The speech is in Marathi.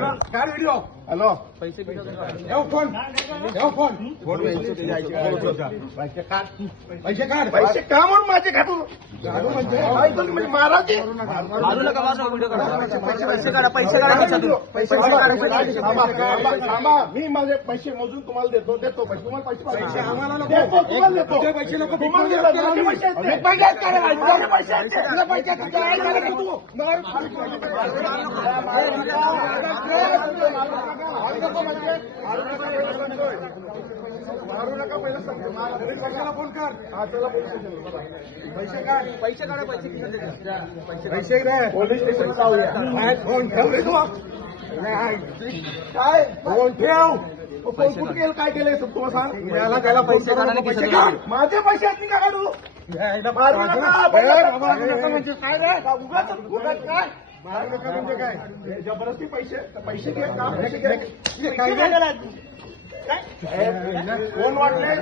काढ व्हिडिओ. हॅलो पैसे फोन फोन पैसे काढ पैसे का म्हणून माझे काढू म्हणजे महाराज मारू नका व्हिडिओ काढा. पैसे काढा पैसे काढा मी माझे पैसे मोजून तुम्हाला देतो पैसे तुम्हाला पैसे आम्हाला नको तुम्हाला देतो पैसे नको तुम्हाला मारू नका. पहिलं सांगतो कशाला फोन कर. चला पोलीस स्टेशनला पैसे काढ पैसे काढा पैसे पैसे पोलीस स्टेशनला जाऊया. फोन ठेव रे तू. काय फोन ठेव. फोन कुठे केलं काय केलंय तुम्हाला सांग. याला त्याला पैसे पैसे काढ. माझे पैसे आहेत मी का काढू. मारू नका म्हणजे काय रे उगाच काय मारू नका म्हणजे काय जबरदस्ती पैसे पैसे घे का पैसे घे काय कोण वाटले